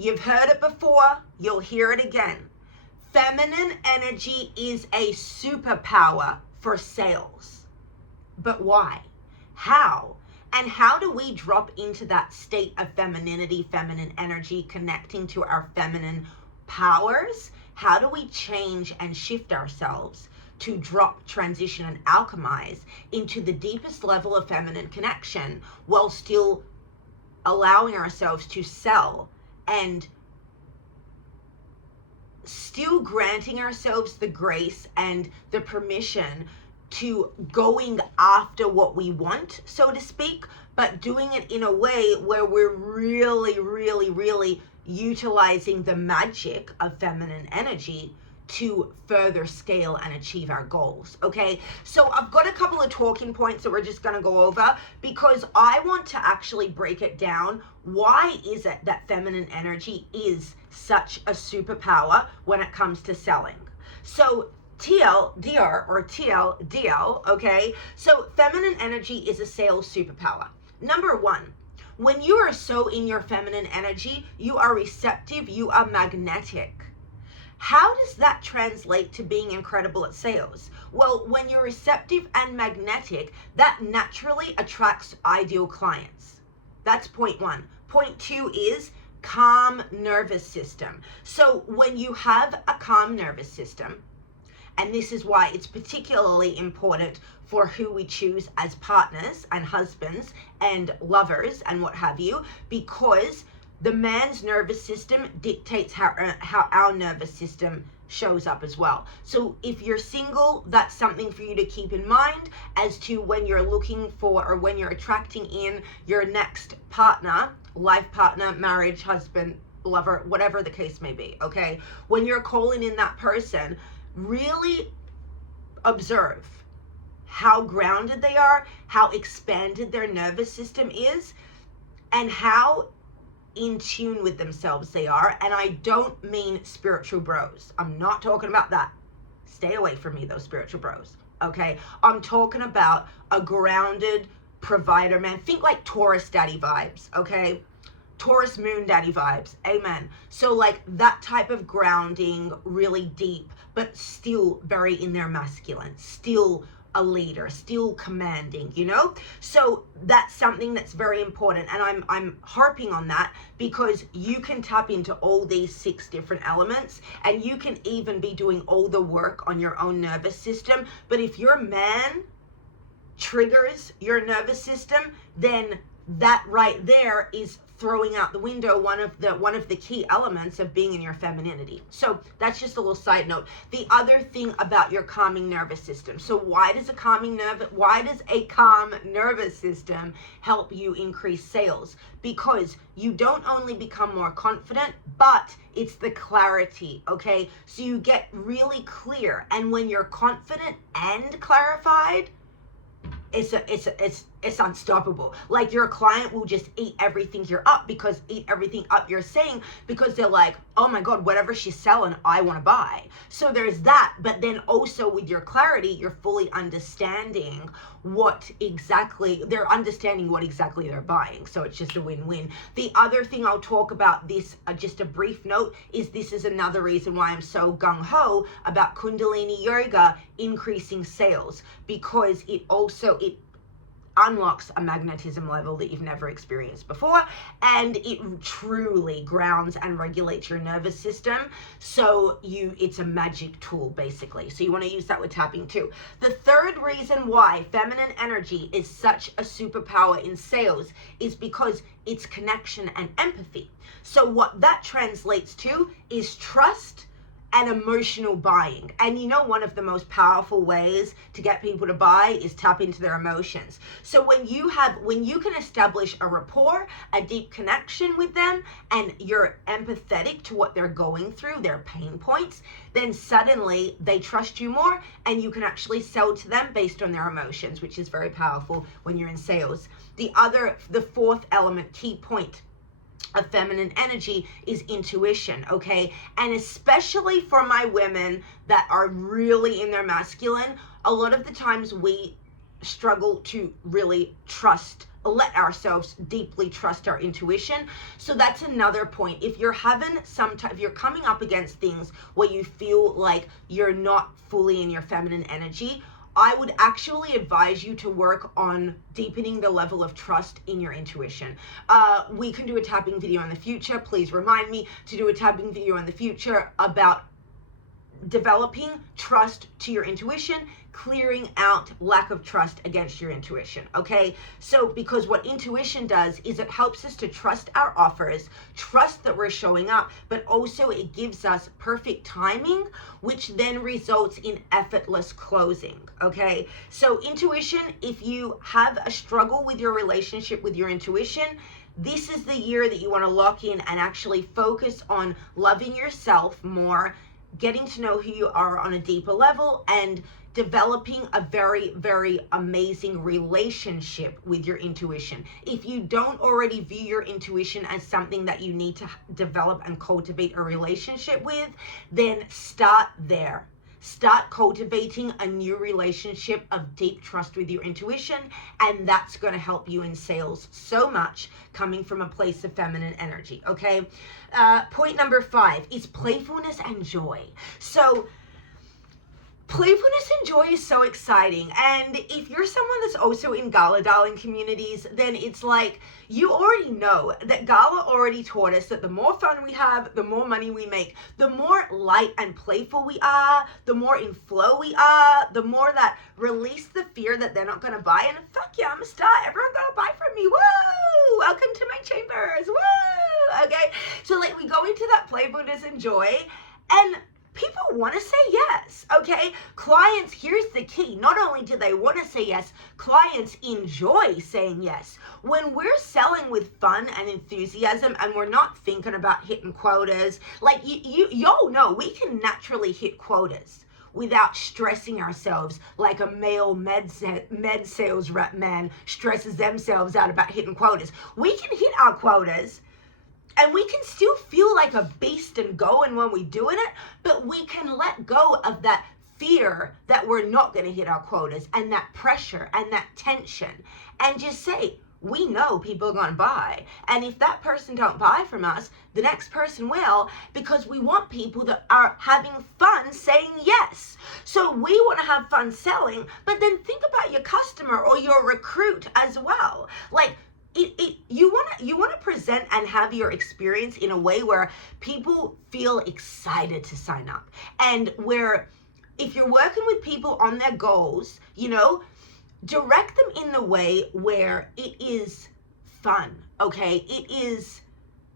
You've heard it before, you'll hear it again. Feminine energy is a superpower for sales. But why? How? And how do we drop into that state of femininity, feminine energy, connecting to our feminine powers? How do we change and shift ourselves to drop, transition, and alchemize into the deepest level of feminine connection while still allowing ourselves to sell and still granting ourselves the grace and the permission to going after what we want, so to speak, but doing it in a way where we're really, really, really utilizing the magic of feminine energy to further scale and achieve our goals, okay? So I've got a couple of talking points that we're just gonna go over because I want to actually break it down. Why is it that feminine energy is such a superpower when it comes to selling? So TLDL, okay? So feminine energy is a sales superpower. Number one, when you are so in your feminine energy, you are receptive, you are magnetic. How does that translate to being incredible at sales? Well, when you're receptive and magnetic, that naturally attracts ideal clients. That's point one. Point two is calm nervous system. So when you have a calm nervous system, and this is why it's particularly important for who we choose as partners and husbands and lovers and what have you, because the man's nervous system dictates how our nervous system shows up as well. So if you're single, that's something for you to keep in mind as to when you're looking for or when you're attracting in your next partner, life partner, marriage, husband, lover, whatever the case may be, okay? When you're calling in that person, really observe how grounded they are, how expanded their nervous system is, and how in tune with themselves they are. And I don't mean spiritual bros. I'm not talking about that. Stay away from me, those spiritual bros, okay? I'm talking about a grounded provider man. Think like Taurus daddy vibes, okay? Taurus moon daddy vibes, amen. So like that type of grounding, really deep, but still very in their masculine, still a leader, still commanding, you know? So that's something that's very important, and I'm harping on that because you can tap into all these 6 different elements, and you can even be doing all the work on your own nervous system. But if your man triggers your nervous system, then that right there is throwing out the window one of the key elements of being in your femininity. So that's just a little side note. The other thing about your calming nervous system. So why does a calm nervous system help you increase sales? Because you don't only become more confident, but it's the clarity, okay? So you get really clear, and when you're confident and clarified, it's unstoppable. Like your client will just eat everything you're saying, because they're like, oh my God, whatever she's selling, I want to buy. So there's that. But then also with your clarity, you're fully understanding what exactly they're buying. So it's just a win-win. The other thing I'll talk about this, just a brief note, is this is another reason why I'm so gung-ho about Kundalini yoga increasing sales, because it unlocks a magnetism level that you've never experienced before, and it truly grounds and regulates your nervous system. So it's a magic tool, basically. So you want to use that with tapping too. The third reason why feminine energy is such a superpower in sales is because it's connection and empathy. So what that translates to is trust and emotional buying. And you know, one of the most powerful ways to get people to buy is tap into their emotions. So when you can establish a rapport, a deep connection with them, and you're empathetic to what they're going through, their pain points, then suddenly they trust you more, and you can actually sell to them based on their emotions, which is very powerful when you're in sales. The fourth element, key point of feminine energy is intuition, okay? And especially for my women that are really in their masculine, a lot of the times we struggle to really let ourselves deeply trust our intuition. So that's another point. If you're if you're coming up against things where you feel like you're not fully in your feminine energy, I would actually advise you to work on deepening the level of trust in your intuition. We can do a tapping video in the future. Please remind me to do a tapping video in the future about developing trust to your intuition, clearing out lack of trust against your intuition, okay? So because what intuition does is it helps us to trust our offers, trust that we're showing up, but also it gives us perfect timing, which then results in effortless closing, okay? So intuition, if you have a struggle with your relationship with your intuition, this is the year that you want to lock in and actually focus on loving yourself more, getting to know who you are on a deeper level, and developing a very, very amazing relationship with your intuition. If you don't already view your intuition as something that you need to develop and cultivate a relationship with, then start there. Start cultivating a new relationship of deep trust with your intuition, and that's going to help you in sales so much, coming from a place of feminine energy, okay? Point number 5 is playfulness and joy. So playfulness and joy is so exciting. And if you're someone that's also in Gala Darling communities, then it's like, you already know that Gala already taught us that the more fun we have, the more money we make. The more light and playful we are, the more in flow we are, the more that release the fear that they're not going to buy. And fuck yeah, I'm a star. Everyone got to buy from me. Woo! Welcome to my chambers. Woo! Okay. So like we go into that playfulness and joy, and people want to say yes, okay? Clients, here's the key. Not only do they want to say yes, clients enjoy saying yes. When we're selling with fun and enthusiasm and we're not thinking about hitting quotas, like y'all know we can naturally hit quotas without stressing ourselves like a male med sales rep man stresses themselves out about hitting quotas. We can hit our quotas, and we can still feel like a beast and going when we're doing it, but we can let go of that fear that we're not going to hit our quotas, and that pressure and that tension, and just say, we know people are going to buy. And if that person don't buy from us, the next person will, because we want people that are having fun saying yes. So we want to have fun selling, but then think about your customer or your recruit as well. Like, you want to present and have your experience in a way where people feel excited to sign up, and where if you're working with people on their goals, you know, direct them in the way where it is fun, okay? It is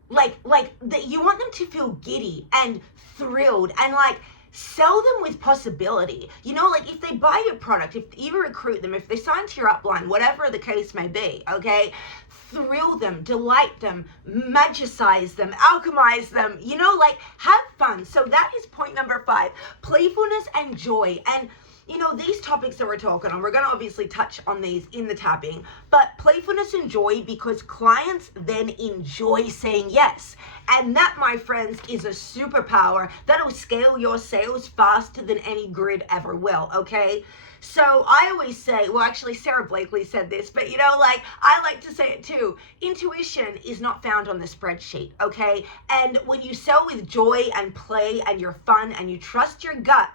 like that you want them to feel giddy and thrilled, and like sell them with possibility. You know, like if they buy your product, if you recruit them, if they sign to your upline, whatever the case may be, okay? Thrill them, delight them, magicize them, alchemize them, you know, like have fun. So that is point number 5, playfulness and joy. And you know, these topics that we're talking on, we're going to obviously touch on these in the tapping, but playfulness and joy, because clients then enjoy saying yes. And that, my friends, is a superpower that'll scale your sales faster than any grid ever will, okay? So I always say, well, actually, Sarah Blakely said this, but you know, like, I like to say it too. Intuition is not found on the spreadsheet, okay? And when you sell with joy and play and you're fun and you trust your gut,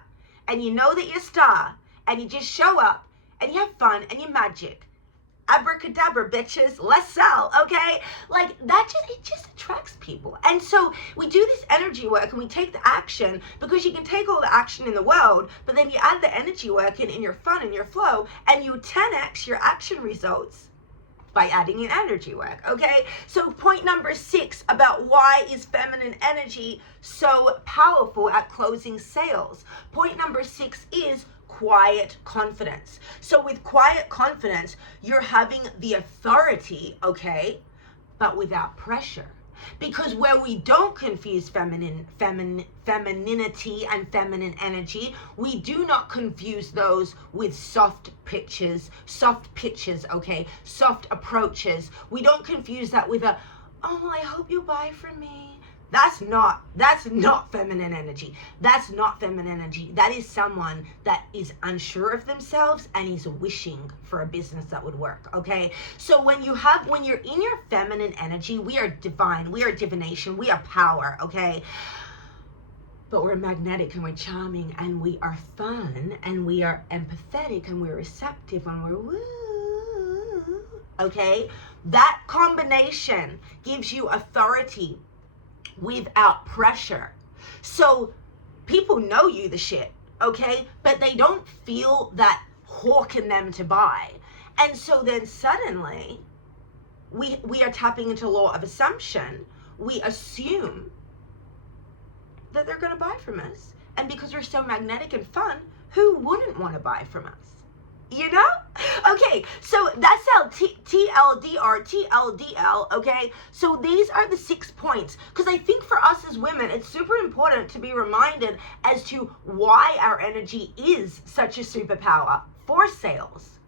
and you know that you're a star, and you just show up, and you have fun, and you magic. Abracadabra, bitches, let's sell, okay? Like, it just attracts people. And so we do this energy work, and we take the action, because you can take all the action in the world, but then you add the energy work in your fun and your flow, and you 10x your action results by adding in energy work, okay? So point number 6 about why is feminine energy so powerful at closing sales. Point number 6 is quiet confidence. So with quiet confidence, you're having the authority, okay, but without pressure. Because where we don't confuse femininity and feminine energy, we do not confuse those with soft pitches, okay, soft approaches. We don't confuse that with oh, I hope you buy from me. That's not feminine energy. That's not feminine energy. That is someone that is unsure of themselves and is wishing for a business that would work, okay? So when you're in your feminine energy, we are divine, we are divination, we are power, okay? But we're magnetic and we're charming and we are fun and we are empathetic and we're receptive and we're woo, okay? That combination gives you authority without pressure. So people know you the shit, okay? But they don't feel that hawk in them to buy. And so then suddenly we are tapping into law of assumption. We assume that they're going to buy from us. And because we're so magnetic and fun, who wouldn't want to buy from us? You know? Okay, so that's our TLDR, TLDL, okay? So these are the 6 points. Because I think for us as women, it's super important to be reminded as to why our energy is such a superpower for sales.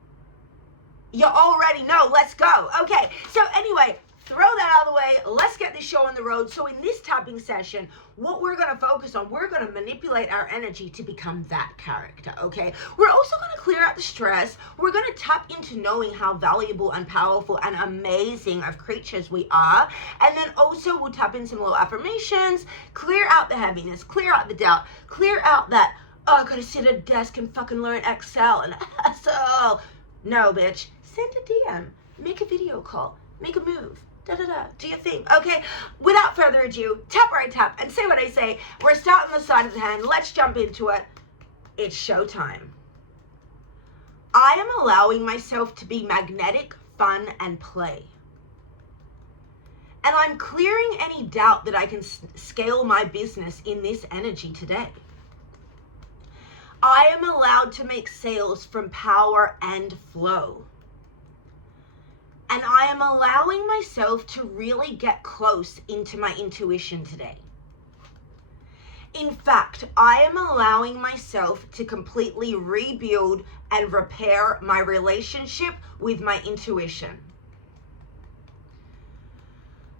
You already know. Let's go. Okay, so anyway, throw that out of the way. Let's get this show on the road. So in this tapping session, what we're going to focus on, we're going to manipulate our energy to become that character, okay? We're also going to clear out the stress. We're going to tap into knowing how valuable and powerful and amazing of creatures we are. And then also we'll tap in some little affirmations, clear out the heaviness, clear out the doubt, clear out that, oh, I got to sit at a desk and fucking learn Excel and hustle. No, bitch. Send a DM. Make a video call. Make a move. Do your thing. Okay, without further ado, tap where I tap and say what I say. We're starting the side of the hand. Let's jump into it. It's showtime. I am allowing myself to be magnetic, fun, and play. And I'm clearing any doubt that I can scale my business in this energy today. I am allowed to make sales from power and flow. And I am allowing myself to really get close into my intuition today. In fact, I am allowing myself to completely rebuild and repair my relationship with my intuition.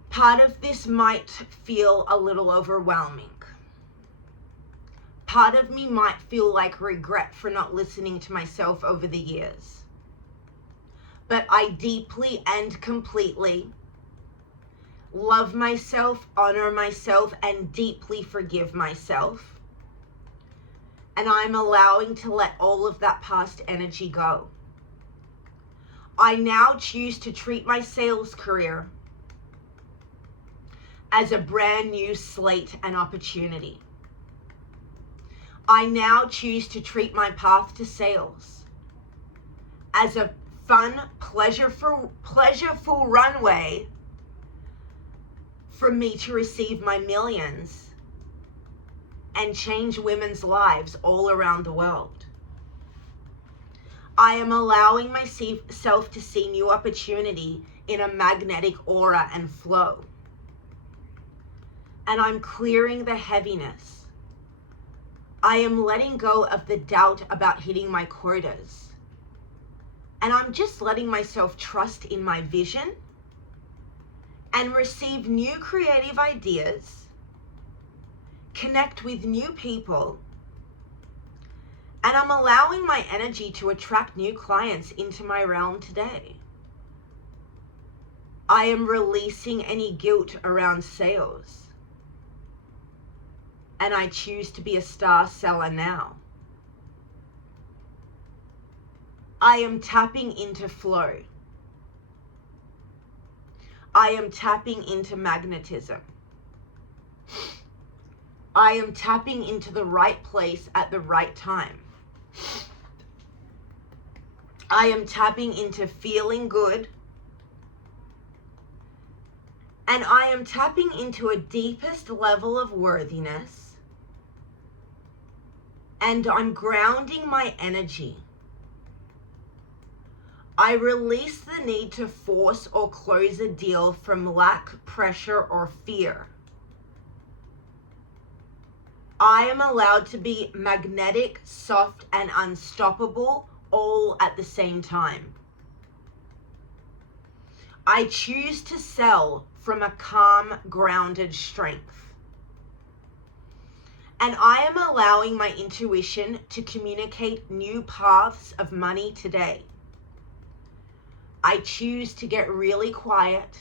Part of this might feel a little overwhelming. Part of me might feel like regret for not listening to myself over the years. But I deeply and completely love myself, honor myself, and deeply forgive myself. And I'm allowing to let all of that past energy go. I now choose to treat my sales career as a brand new slate and opportunity. I now choose to treat my path to sales as a fun, pleasureful runway for me to receive my millions and change women's lives all around the world. I am allowing myself to see new opportunity in a magnetic aura and flow. And I'm clearing the heaviness. I am letting go of the doubt about hitting my quotas. And I'm just letting myself trust in my vision and receive new creative ideas, connect with new people, and I'm allowing my energy to attract new clients into my realm today. I am releasing any guilt around sales, and I choose to be a star seller now. I am tapping into flow. I am tapping into magnetism. I am tapping into the right place at the right time. I am tapping into feeling good. And I am tapping into a deepest level of worthiness. And I'm grounding my energy. I release the need to force or close a deal from lack, pressure, or fear. I am allowed to be magnetic, soft, and unstoppable all at the same time. I choose to sell from a calm, grounded strength. And I am allowing my intuition to communicate new paths of money today. I choose to get really quiet,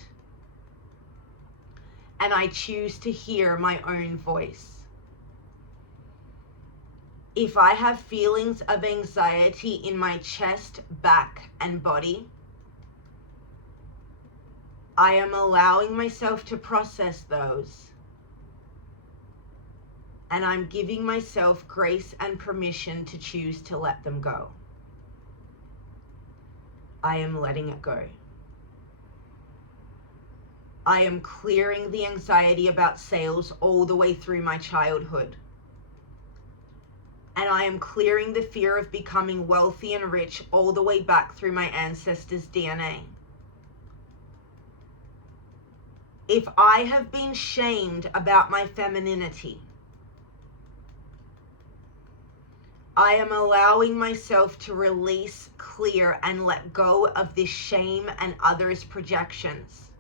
and I choose to hear my own voice. If I have feelings of anxiety in my chest, back, and body, I am allowing myself to process those. And I'm giving myself grace and permission to choose to let them go. I am letting it go. I am clearing the anxiety about sales all the way through my childhood. And I am clearing the fear of becoming wealthy and rich all the way back through my ancestors' DNA. If I have been shamed about my femininity, I am allowing myself to release, clear, and let go of this shame and others' projections.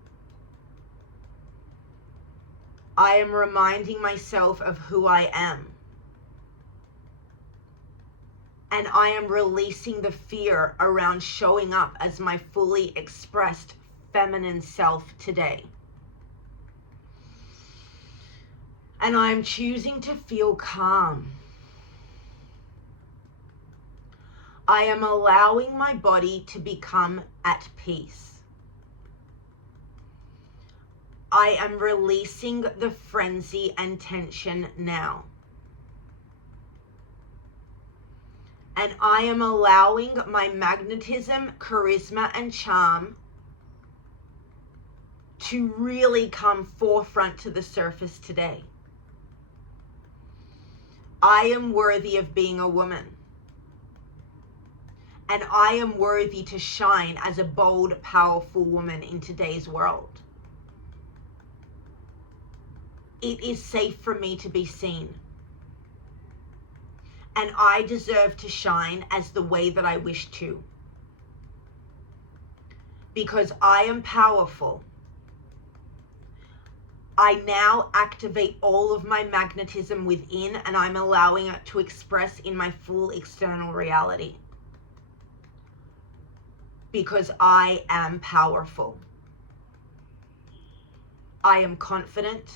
I am reminding myself of who I am. And I am releasing the fear around showing up as my fully expressed feminine self today. And I am choosing to feel calm. I am allowing my body to become at peace. I am releasing the frenzy and tension now. And I am allowing my magnetism, charisma, and charm to really come forefront to the surface today. I am worthy of being a woman. And I am worthy to shine as a bold, powerful woman in today's world. It is safe for me to be seen. And I deserve to shine as the way that I wish to. Because I am powerful. I now activate all of my magnetism within, and I'm allowing it to express in my full external reality. Because I am powerful. I am confident.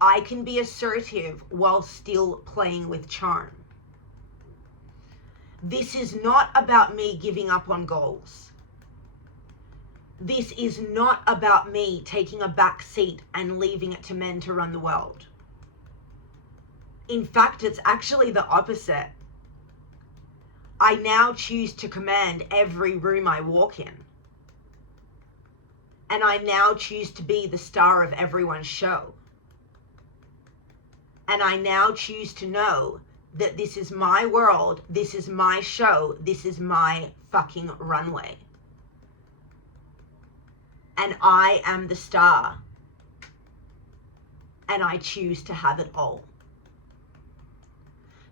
I can be assertive while still playing with charm. This is not about me giving up on goals. This is not about me taking a back seat and leaving it to men to run the world. In fact, it's actually the opposite. I now choose to command every room I walk in. And I now choose to be the star of everyone's show. And I now choose to know that this is my world, this is my show, this is my fucking runway. And I am the star. And I choose to have it all.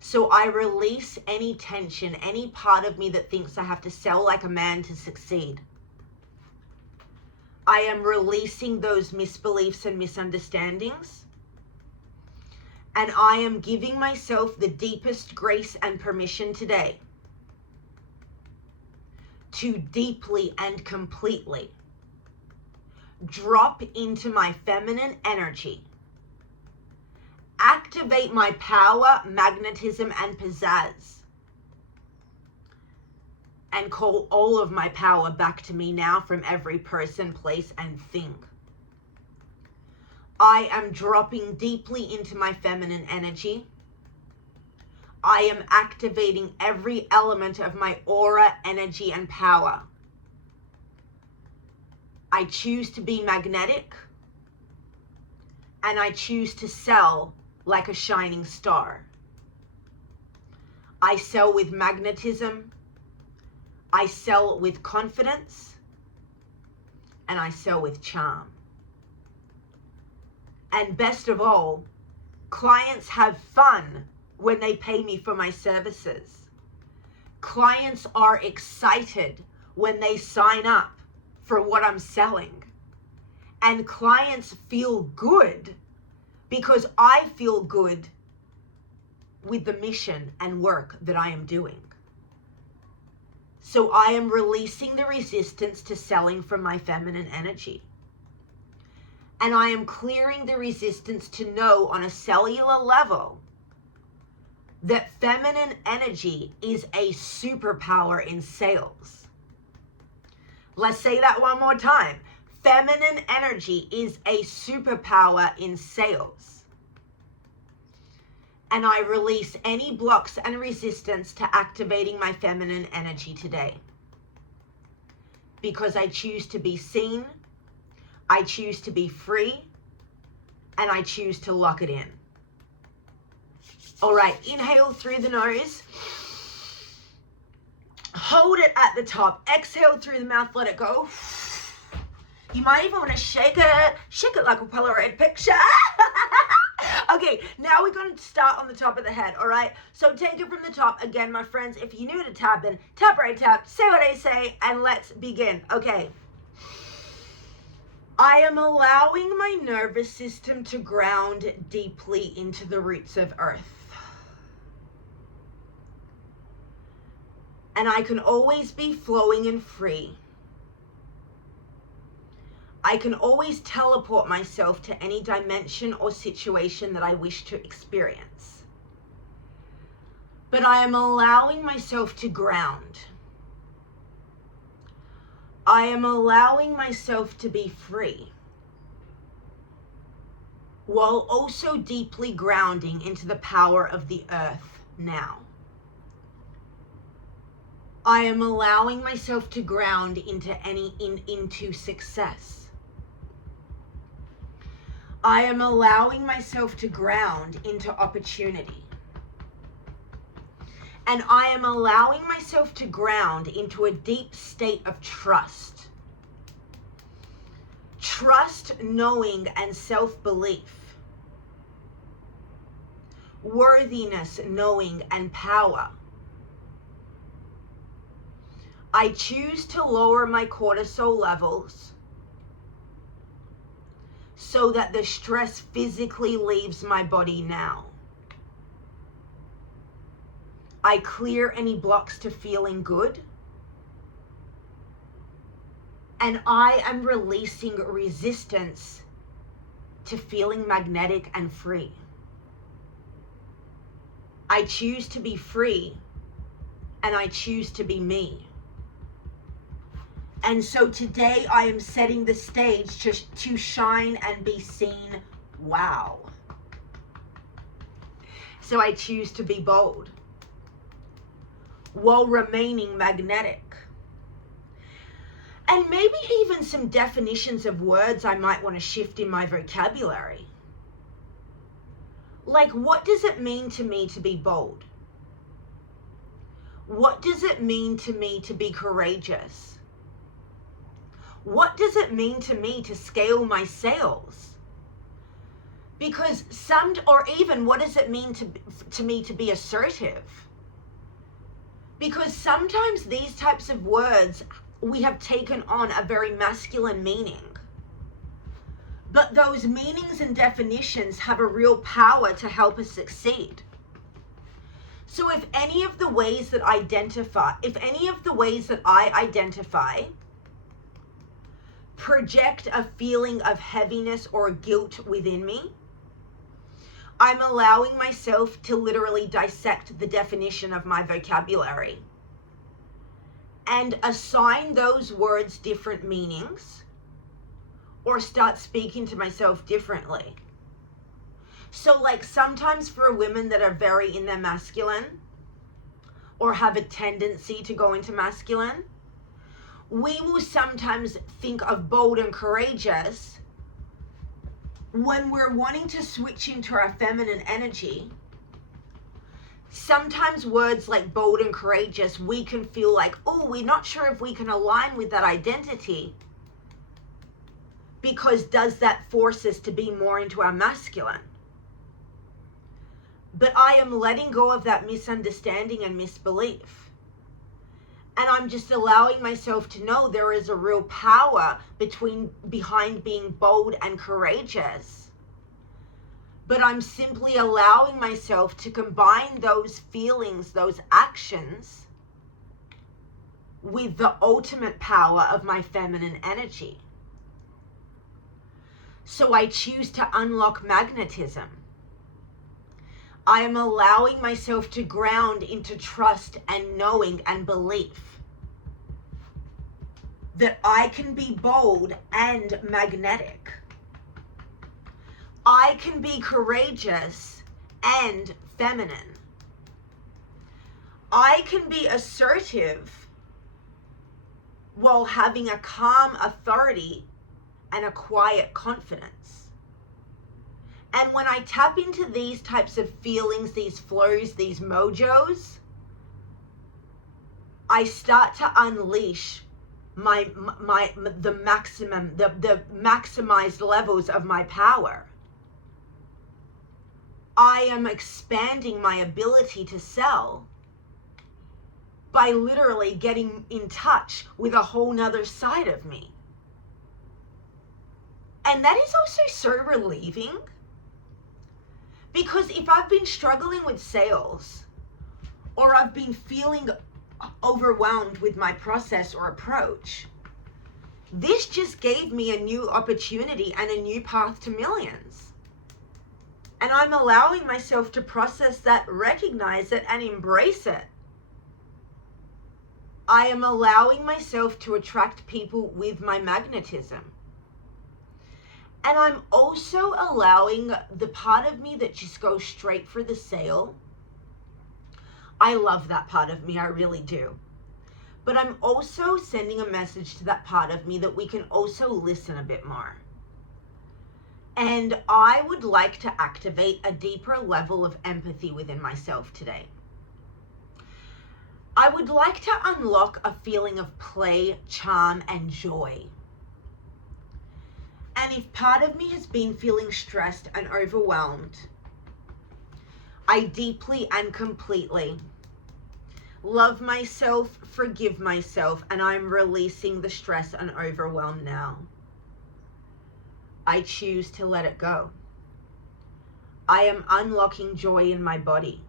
So I release any tension, any part of me that thinks I have to sell like a man to succeed. I am releasing those misbeliefs and misunderstandings. And I am giving myself the deepest grace and permission today to deeply and completely drop into my feminine energy, activate my power, magnetism, and pizzazz, and call all of my power back to me now from every person, place, and thing. I am dropping deeply into my feminine energy. I am activating every element of my aura, energy, and power. I choose to be magnetic, and I choose to sell like a shining star. I sell with magnetism, I sell with confidence, and I sell with charm. And best of all, clients have fun when they pay me for my services. Clients are excited when they sign up for what I'm selling. And clients feel good because I feel good with the mission and work that I am doing. So I am releasing the resistance to selling from my feminine energy. And I am clearing the resistance to know on a cellular level that feminine energy is a superpower in sales. Let's say that one more time. Feminine energy is a superpower in sales. And I release any blocks and resistance to activating my feminine energy today. Because I choose to be seen, I choose to be free, and I choose to lock it in. All right, inhale through the nose. Hold it at the top. Exhale through the mouth, let it go. You might even want to shake it like a Polaroid picture. Okay, now we're going to start on the top of the head, all right? So take it from the top. Again, my friends, if you're new to tapping, tap right tap, say what I say, and let's begin. Okay. I am allowing my nervous system to ground deeply into the roots of earth. And I can always be flowing and free. I can always teleport myself to any dimension or situation that I wish to experience. But I am allowing myself to ground. I am allowing myself to be free, while also deeply grounding into the power of the earth now. I am allowing myself to ground into success. I am allowing myself to ground into opportunity. And I am allowing myself to ground into a deep state of trust. Trust, knowing, and self-belief. Worthiness, knowing, and power. I choose to lower my cortisol levels so that the stress physically leaves my body now. I clear any blocks to feeling good. And I am releasing resistance to feeling magnetic and free. I choose to be free, and I choose to be me. And so today I am setting the stage to shine and be seen. Wow. So I choose to be bold while remaining magnetic. And maybe even some definitions of words I might want to shift in my vocabulary. Like, what does it mean to me to be bold? What does it mean to me to be courageous? What does it mean to me to scale my sales? Because or even what does it mean to me to be assertive? Because sometimes these types of words, we have taken on a very masculine meaning. But those meanings and definitions have a real power to help us succeed. So if any of the ways that I identify project a feeling of heaviness or guilt within me, I'm allowing myself to literally dissect the definition of my vocabulary and assign those words different meanings, or start speaking to myself differently. So like sometimes for women that are very in their masculine or have a tendency to go into masculine, we will sometimes think of bold and courageous when we're wanting to switch into our feminine energy. Sometimes words like bold and courageous, we can feel like, oh, we're not sure if we can align with that identity, because does that force us to be more into our masculine? But I am letting go of that misunderstanding and misbelief. And I'm just allowing myself to know there is a real power behind being bold and courageous. but I'm simply allowing myself to combine those feelings, those actions, with the ultimate power of my feminine energy. So I choose to unlock magnetism. I am allowing myself to ground into trust and knowing and belief that I can be bold and magnetic. I can be courageous and feminine. I can be assertive while having a calm authority and a quiet confidence. And when I tap into these types of feelings, these flows, these mojos, I start to unleash the maximized levels of my power. I am expanding my ability to sell by literally getting in touch with a whole nother side of me. And that is also so relieving, because if I've been struggling with sales, or I've been feeling overwhelmed with my process or approach, this just gave me a new opportunity and a new path to millions. And I'm allowing myself to process that, recognize it, and embrace it. I am allowing myself to attract people with my magnetism. And I'm also allowing the part of me that just goes straight for the sale. I love that part of me, I really do. But I'm also sending a message to that part of me that we can also listen a bit more. And I would like to activate a deeper level of empathy within myself today. I would like to unlock a feeling of play, charm, and joy. And if part of me has been feeling stressed and overwhelmed, I deeply and completely love myself, forgive myself, and I'm releasing the stress and overwhelm now. I choose to let it go. I am unlocking joy in my body.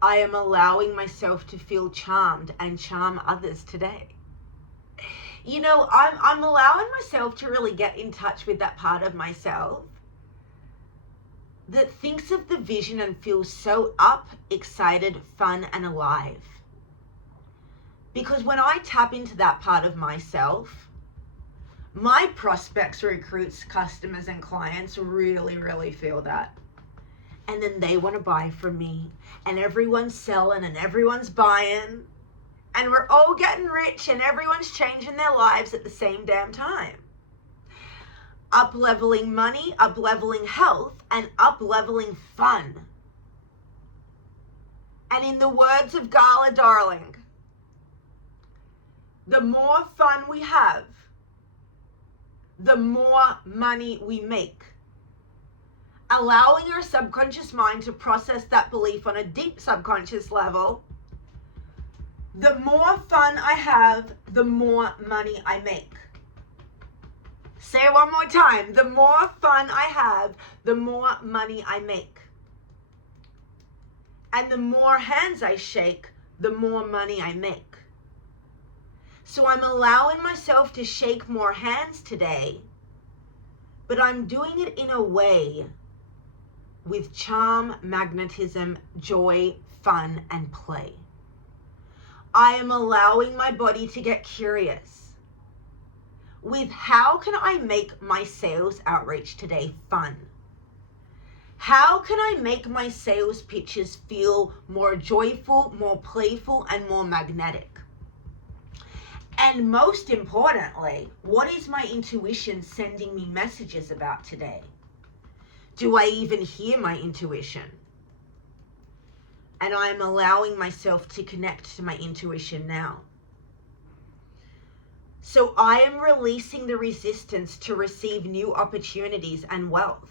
I am allowing myself to feel charmed and charm others today. You know, I'm allowing myself to really get in touch with that part of myself that thinks of the vision and feels so up, excited, fun, and alive. Because when I tap into that part of myself, my prospects, recruits, customers, and clients really, really feel that. And then they want to buy from me, and everyone's selling and everyone's buying, and we're all getting rich and everyone's changing their lives at the same damn time. Up-leveling money, up-leveling health, and up-leveling fun. And in the words of Gala Darling, the more fun we have, the more money we make. Allowing our subconscious mind to process that belief on a deep subconscious level, the more fun I have, the more money I make. Say it one more time. The more fun I have, the more money I make. And the more hands I shake, the more money I make. So I'm allowing myself to shake more hands today, but I'm doing it in a way with charm, magnetism, joy, fun, and play. I am allowing my body to get curious with how can I make my sales outreach today fun? How can I make my sales pitches feel more joyful, more playful, and more magnetic? And most importantly, what is my intuition sending me messages about today? Do I even hear my intuition? And I'm allowing myself to connect to my intuition now. So I am releasing the resistance to receive new opportunities and wealth.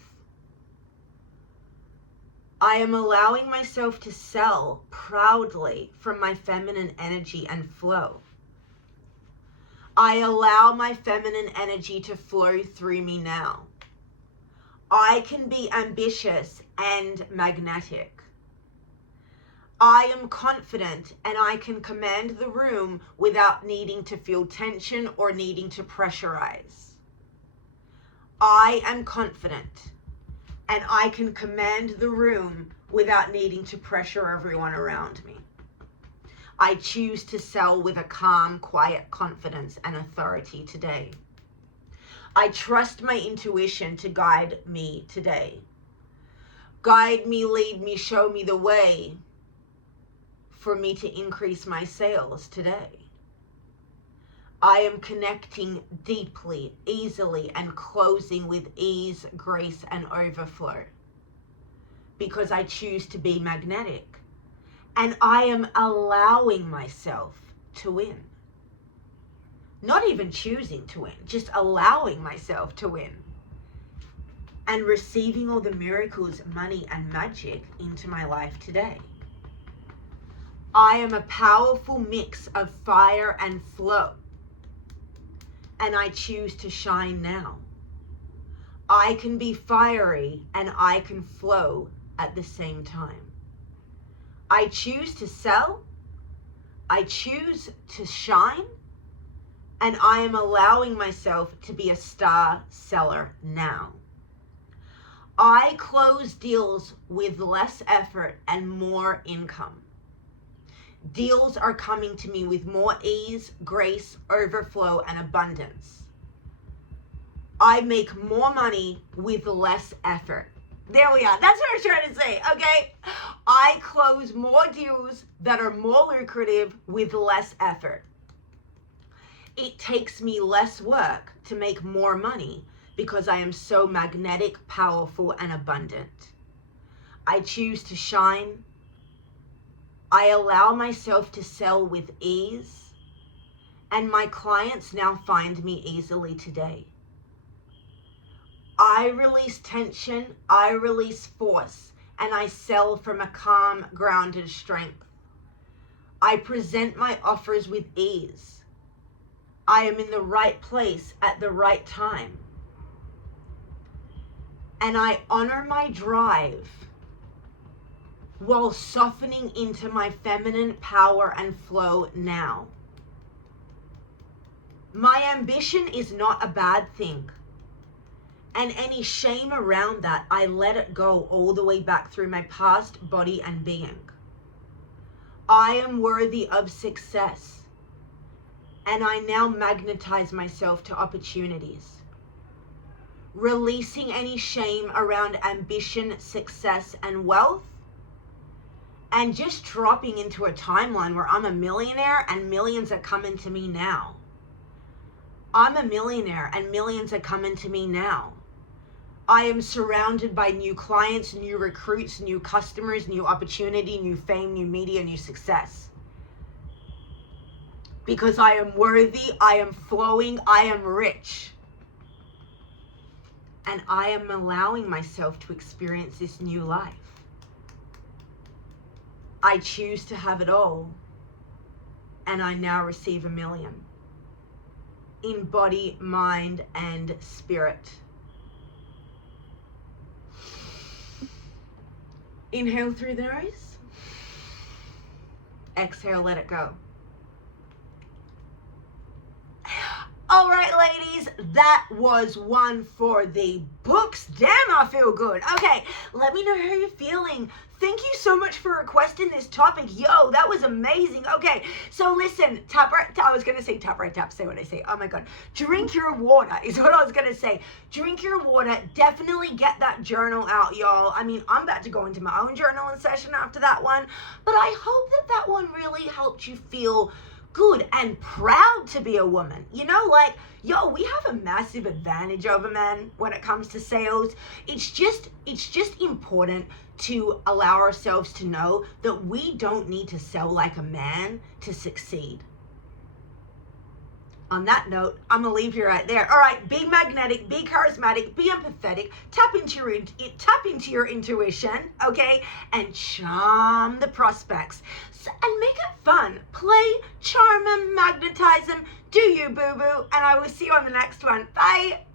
I am allowing myself to sell proudly from my feminine energy and flow. I allow my feminine energy to flow through me now. I can be ambitious and magnetic. I am confident and I can command the room without needing to feel tension or needing to pressurize. I am confident and I can command the room without needing to pressure everyone around me. I choose to sell with a calm, quiet confidence and authority today. I trust my intuition to guide me today. Guide me, lead me, show me the way for me to increase my sales today. I am connecting deeply, easily, and closing with ease, grace, and overflow because I choose to be magnetic. And I am allowing myself to win. Not even choosing to win, just allowing myself to win. And receiving all the miracles, money, and magic into my life today. I am a powerful mix of fire and flow, and I choose to shine now. I can be fiery and I can flow at the same time. I choose to sell, I choose to shine, and I am allowing myself to be a star seller now. I close deals with less effort and more income. Deals are coming to me with more ease, grace, overflow, and abundance. I make more money with less effort. There we are. That's what I'm trying to say, okay? I close more deals that are more lucrative with less effort. It takes me less work to make more money because I am so magnetic, powerful, and abundant. I choose to shine. I allow myself to sell with ease, and my clients now find me easily today. I release tension, I release force, and I sell from a calm, grounded strength. I present my offers with ease. I am in the right place at the right time. And I honor my drive while softening into my feminine power and flow now. My ambition is not a bad thing. And any shame around that, I let it go all the way back through my past, body, and being. I am worthy of success. And I now magnetize myself to opportunities. Releasing any shame around ambition, success, and wealth. And just dropping into a timeline where I'm a millionaire and millions are coming to me now. I'm a millionaire and millions are coming to me now. I am surrounded by new clients, new recruits, new customers, new opportunity, new fame, new media, new success. Because I am worthy, I am flowing, I am rich. And I am allowing myself to experience this new life. I choose to have it all, and I now receive 1 million in body, mind, and spirit. Inhale through the nose. Exhale, let it go. All right, ladies, that was one for the books. Damn, I feel good. Okay, let me know how you're feeling. Thank you so much for requesting this topic. Yo, that was amazing. Okay, so listen, tap right, I was going to say tap right tap, say what I say. Oh my God. Drink your water is what I was going to say. Drink your water. Definitely get that journal out, y'all. I mean, I'm about to go into my own journaling session after that one, but I hope that that one really helped you feel good and proud to be a woman. You know, like, yo, we have a massive advantage over men when it comes to sales. It's just important to allow ourselves to know that we don't need to sell like a man to succeed. On that note, I'm gonna leave you right there. All right, be magnetic, be charismatic, be empathetic, tap into your intuition, okay, and charm the prospects. And make it fun. Play, charm them, magnetize them. Do you, boo boo? And I will see you on the next one. Bye.